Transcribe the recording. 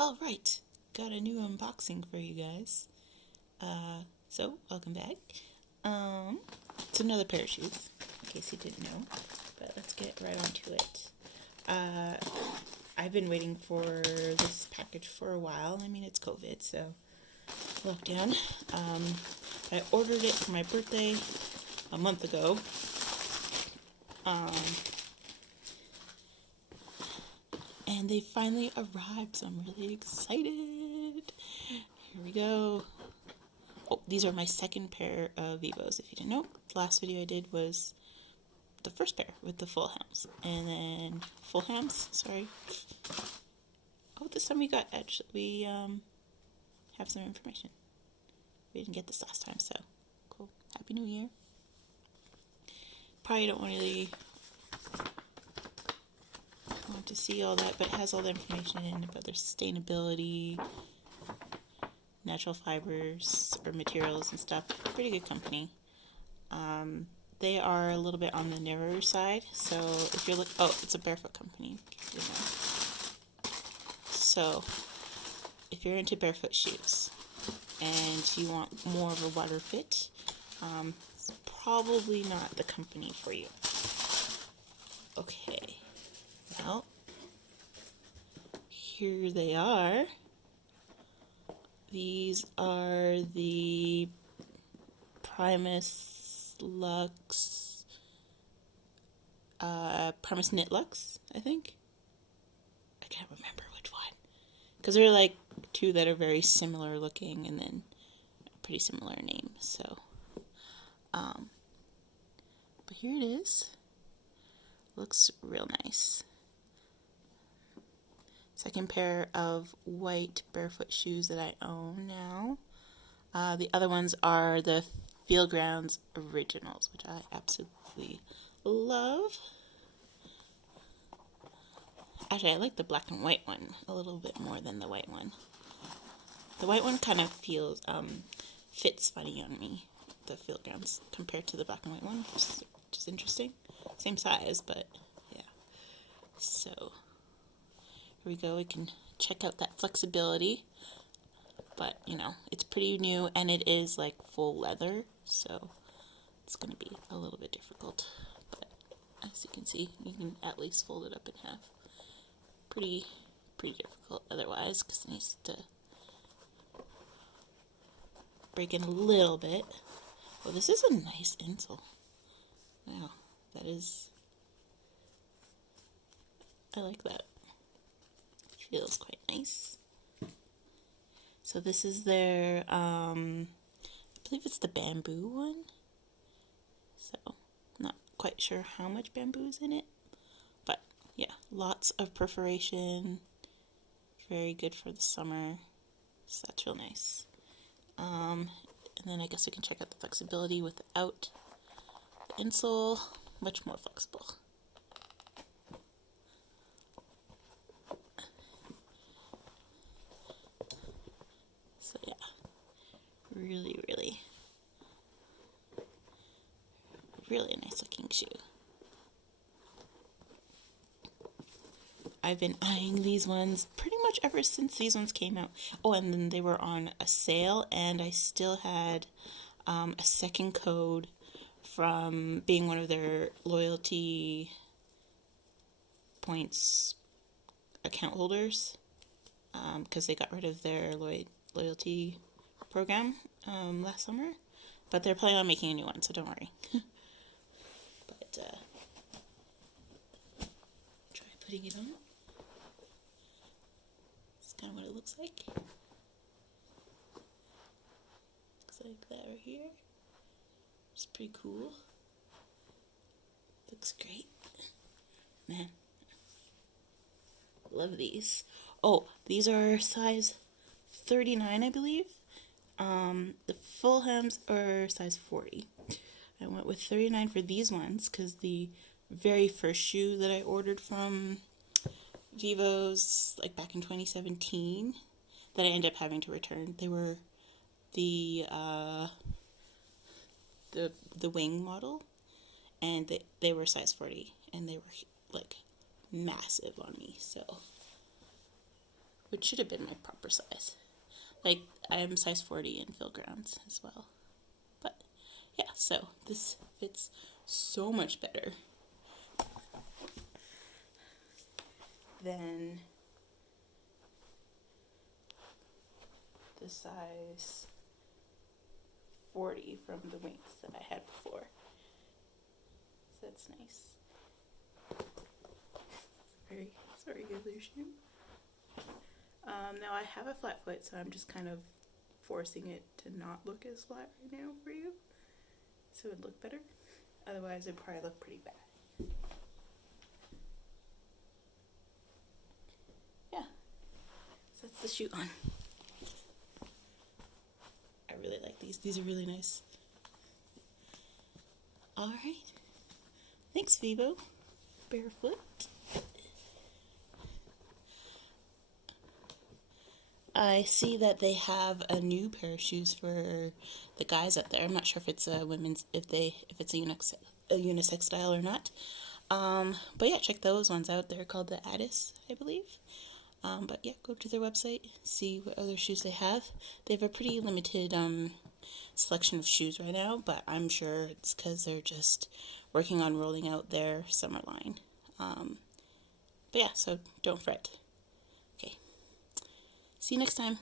All right, got a new unboxing for you guys. So welcome back. It's another pair of shoes, in case you didn't know. But let's get right onto it. I've been waiting for this package for a while. I mean, it's COVID, so lockdown. I ordered it for my birthday a month ago. And they finally arrived, so I'm really excited. Here we go. Oh, these are my second pair of Vivos, if you didn't know. The last video I did was the first pair with the full hams. And then, full hams, sorry. Oh, this time we have some information. We didn't get this last time, so cool. Happy New Year. Probably don't really want to see all that, but it has all the information about their sustainability, natural fibers or materials and stuff. Pretty good company. They are a little bit on the narrower side, so if you're it's a barefoot company, you know. So if you're into barefoot shoes and you want more of a wider fit, it's probably not the company for you. Okay, well, here they are. These are the Primus Lux, Primus Knit Lux, I think. I can't remember which one. Because there are like two that are very similar looking and then a pretty similar name, so. But here it is. Looks real nice. Second pair of white barefoot shoes that I own now. The other ones are the Field Grounds Originals, which I absolutely love. Actually, I like the black and white one a little bit more than the white one. The white one kind of feels, fits funny on me, the Field Grounds, compared to the black and white one, which is interesting. Same size, but yeah. So, here we go. We can check out that flexibility. But, you know, it's pretty new and it is like full leather, so it's going to be a little bit difficult. But as you can see, you can at least fold it up in half. Pretty difficult otherwise, because it needs to break in a little bit. Oh, this is a nice insole. Wow, I like that. Feels quite nice. So this is their, I believe it's the bamboo one. So, not quite sure how much bamboo is in it. But, yeah, lots of perforation. Very good for the summer. So that's real nice. And then I guess we can check out the flexibility without the insole. Much more flexible. So yeah, really nice looking shoe. I've been eyeing these ones pretty much ever since these ones came out. Oh, and then they were on a sale, and I still had a second code from being one of their loyalty points account holders, because they got rid of their loyalty program last summer. But they're planning on making a new one, so don't worry. But try putting it on. It's kind of what it looks like. Looks like that right here. It's pretty cool. Looks great. Man, love these. Oh, these are size 39, I believe. The full hems are size 40. I went with 39 for these ones because the very first shoe that I ordered from Vivos, like back in 2017, that I ended up having to return, they were the wing model, and they were size 40, and they were like massive on me, so which should have been my proper size. Like, I am size 40 in Fieldgrounds as well. But, yeah, so this fits so much better than the size 40 from the wings that I had before. So that's nice. It's very good shoe. Now I have a flat foot, so I'm just kind of forcing it to not look as flat right now for you, so it would look better. Otherwise, it'd probably look pretty bad. Yeah, so that's the shoe on. I really like these. These are really nice. All right. Thanks, Vivobarefoot. I see that they have a new pair of shoes for the guys out there. I'm not sure if it's a women's, if it's a unisex style or not. But yeah, check those ones out. They're called the Addis, I believe. But yeah, go to their website, see what other shoes they have. They have a pretty limited selection of shoes right now, but I'm sure it's because they're just working on rolling out their summer line. But yeah, so don't fret. Okay. See you next time.